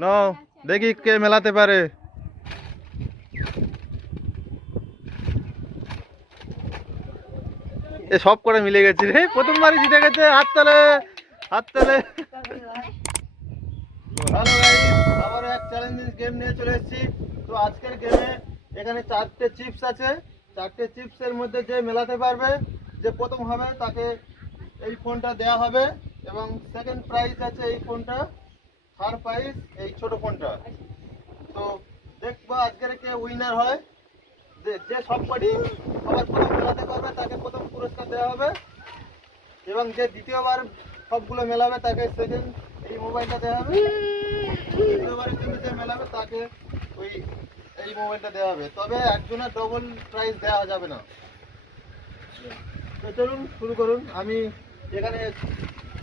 নাও দেখি কে মেলাতে পারে। এ সব করে মিলে গেছে রে, প্রথমবারই জিতে গেছে। হাত তালে, হাত তালে। হ্যালো গাইস, আবারও এক চ্যালেঞ্জিং গেম নিয়ে চলে এসেছি। তো আজকের গেমে এখানে 4টে চিপস আছে। 4টে চিপসের মধ্যে যে মেলাতে পারবে, যে প্রথম হবে তাকে এই ফোনটা দেওয়া হবে। এবং সেকেন্ড প্রাইজ আছে এই ফোনটা, থার্ড প্রাইজ এই ছোট ফোনটা। তো দেখবো আজকের কে উইনার হয়। যে সবকটি সবার প্রথম মেলাতে পারবে তাকে প্রথম পুরস্কার দেওয়া হবে, এবং যে দ্বিতীয়বার সবগুলো মেলাবে তাকে সেকেন্ড এই মোবাইলটা দেওয়া হবে। দ্বিতীয়বারের জন্য যে মেলাবে তাকে ওই এই মোবাইলটা দেওয়া হবে। তবে একজনের ডবল প্রাইজ দেওয়া যাবে না। তো চলুন শুরু করুন। আমি এখানে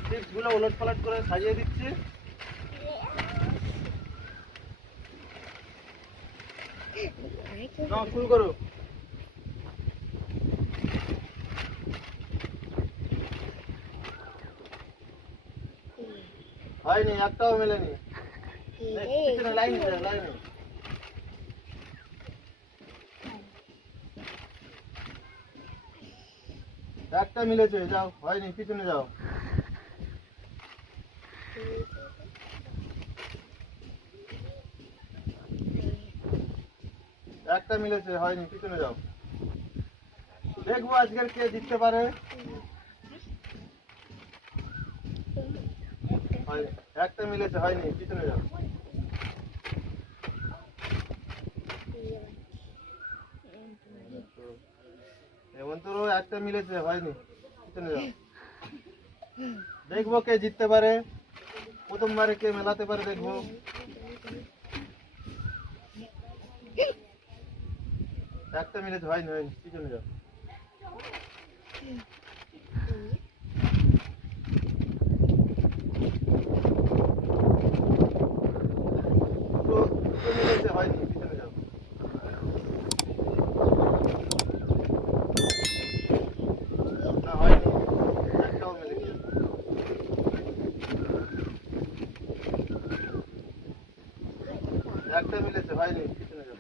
চিপসগুলো ওলট পালট করে সাজিয়ে দিচ্ছি। নাও শুরু করো। হয়নি, একটাও মেলেনি। পিছনে লাইন লাইনে একটা মিলেছে, যাও। হয়নি, পিছনে যাও। একটা মিলেছে, হয়নি, পিছনে যাও। দেখবো আজকের কে জিততে পারে। একটা মিলেছে, হয়নি, পিছনে যাও। এমন তো একটা মিলেছে, হয়নি, পিছনে যাও। দেখবো কে জিততে পারে, প্রথমবারে কে মেলাতে পারে, দেখবো। একটা মিলেছে, হয়নি, হয়নি, পিছনে যাও। দুটো মিলেছে, হয়নি, পিছনে যাও। না, হয়নি, একটাও মিলেছে। একটা মিলেছে, হয়নি, পিছনে যাও।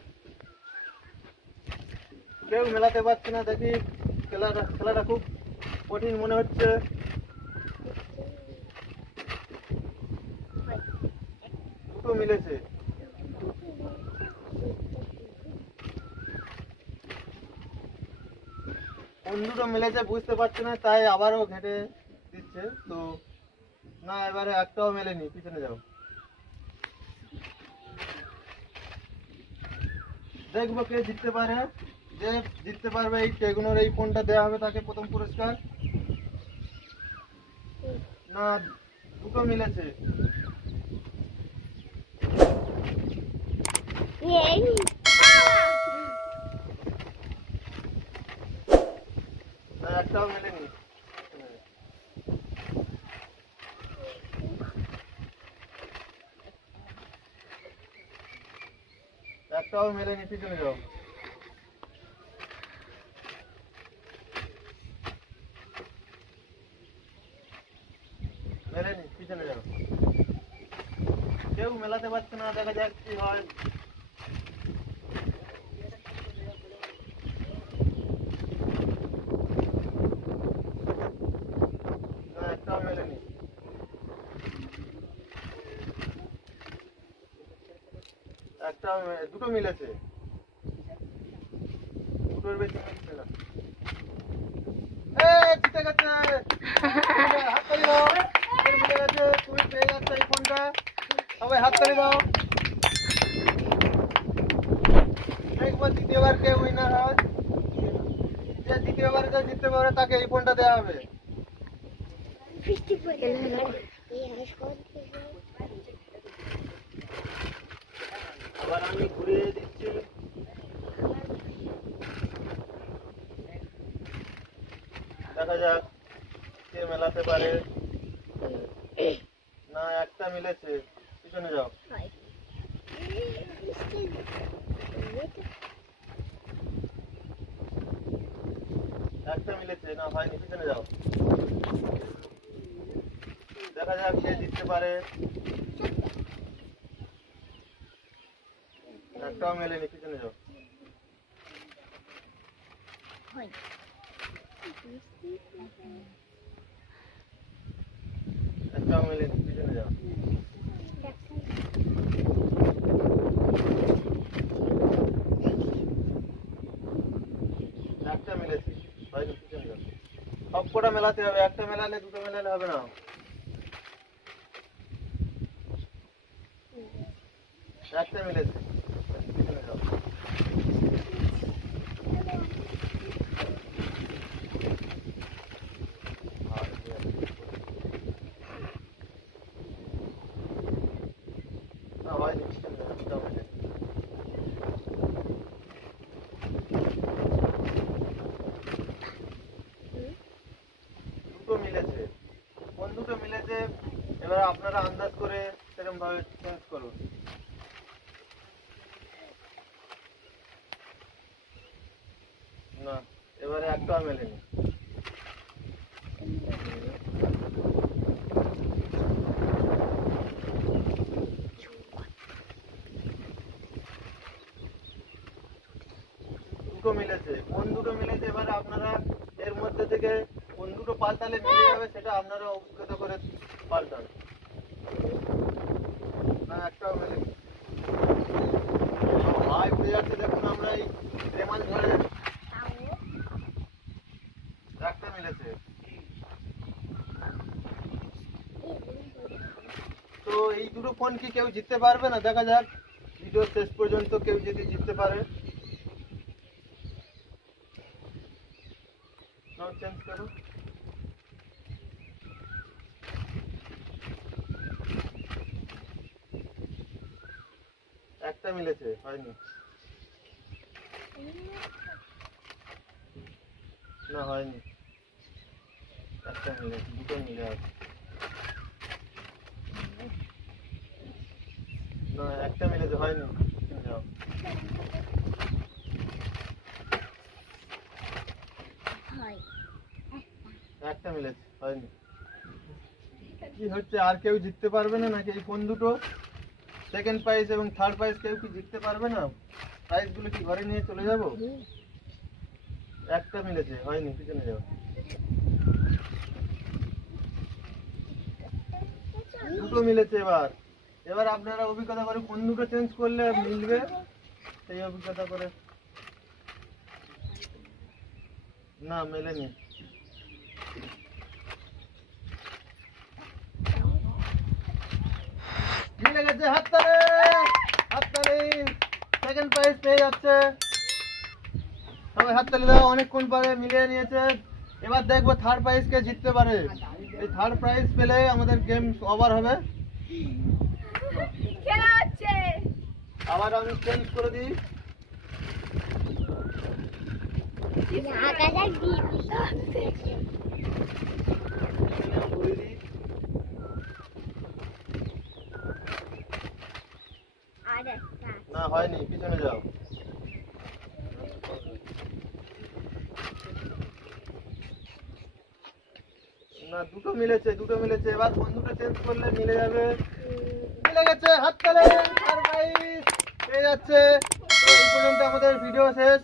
কেউ মেলাতে পারছে না, দেখি। খেলাটা খুব কঠিন মনে হচ্ছে। দুটো মিলেছে। কোন দুটো মিলেছে বুঝতে পারছে না, তাই আবারও ঘেটে দিচ্ছে। তো না, এবারে একটাও মেলেনি, পিছনে যাও। দেখবো কে জিততে পারে। যে জিততে পারবে এই টেকনোর এই ফোনটা দেওয়া হবে তাকে প্রথম পুরস্কার। না, দুটো মিলেছে। না, একটাও মেলেনি। একটাও মেলেনি, পিছনে যাও। মেলেনি, পিছনে যাও। কেউ মেলাতে পারছে না, দেখা যাক কি হয়। না, একটাও মেলেনি। একটাও দুটো মিলেছে। দুটোর বেশি মিলছে না। জিতে গেছে। হাততালি দাও। মিলে গেছে, তুমি পেয়ে যাচ্ছ এই ফোনটা। সবাই হাততালি দাও। একবার দ্বিতীয়বার কে উইনার হয়। যে দ্বিতীয়বার যে জিততে পারে তাকে এই ফোনটা দেওয়া হবে। আবার আমি ঘুরিয়ে দিচ্ছি। দেখা যাক কে মেলাতে পারে। না, একটা মিলেছে, পিছনে যাও। একটা মিলেছে, না হয়নি, পিছনে যাও। দেখা যাক কে জিততে পারে। একটাও মেলেনি, পিছনে যাও। একটাও মেলেনি, পিছনে যাও। একটা মেলেছি, হয়নি, পিছনে যাও। সবকটা মেলাতে হবে, একটা মেলালে দুটো মেলালে হবে না। একটা মিলেছে, পিছনে যাও। না, হয়নি, পিছনে যাও, একটাও মেলেনি। দুটো মিলেছে, কোন দুটো মিলেছে এবার আপনারা আন্দাজ করে সেরকম ভাবে চেঞ্জ করুন। না, এবারে একটাও মেলেনি। দুটো মিলেছে, কোন দুটো মিলেছে এবারে আপনারা এর মধ্যে থেকে কোন দুটো পাল্টালে মিলে যাবে সেটা আপনারা অভিজ্ঞতা করে পাল্টান। না, একটাও মেলেনি। ভাই উঠে যাচ্ছে, দেখুন আমরা এই রেমাল ধরে একটা মিলেছে। তো এই দুটো ফোন কি কেউ জিততে পারবে না? দেখা যাক ভিডিও শেষ পর্যন্ত কেউ যদি জিততে পারে। চেঞ্জ করো। একটা মিলেছে, হয়নি। না, হয়নি। একটা মিলেছে, দুটো মিলে আছে। না, একটা মিলেছে, হয়নি। যাও। একটা মিলেছে, হয়নি। কি হচ্ছে, আর কেউ জিততে পারবে না নাকি? এই ফোন দুটো সেকেন্ড প্রাইজ এবং থার্ড প্রাইজ কেউ কি জিততে পারবে না? প্রাইজ গুলো কি ঘরে নিয়ে চলে যাব? একটা মিলেছে, হয়নি, পিছনে যাও। দুটো মিলেছে। এবার এবার আপনারা অভিজ্ঞতা করে কোন দুটো চেঞ্জ করলে মিলবে সেই অভিজ্ঞতা করে। না, মেলেনি। মিলে গেছে, হাততালি, হাততালি। সেকেন্ড প্রাইজ পেয়ে যাচ্ছে সবাই, হাততালি দাও। অনেকক্ষণ পরে মিলিয়ে নিয়েছে। এবার দেখবো থার্ড প্রাইজ কে জিততে পারে। এই থার্ড প্রাইজ পেলে আমাদের গেম ওভার হবে। আবার আমি চেঞ্জ করে দিই। না, হয়নি, পিছনে যাও। না, দুটো মিলেছে, দুটো মিলেছে। এবার কোন দুটো চেঞ্জ করলে মিলে যাবে? মিলে গেছে, হাততালি। থার্ড প্রাইজ পেয়ে যাচ্ছে। তো এই পর্যন্ত আমাদের ভিডিও শেষ।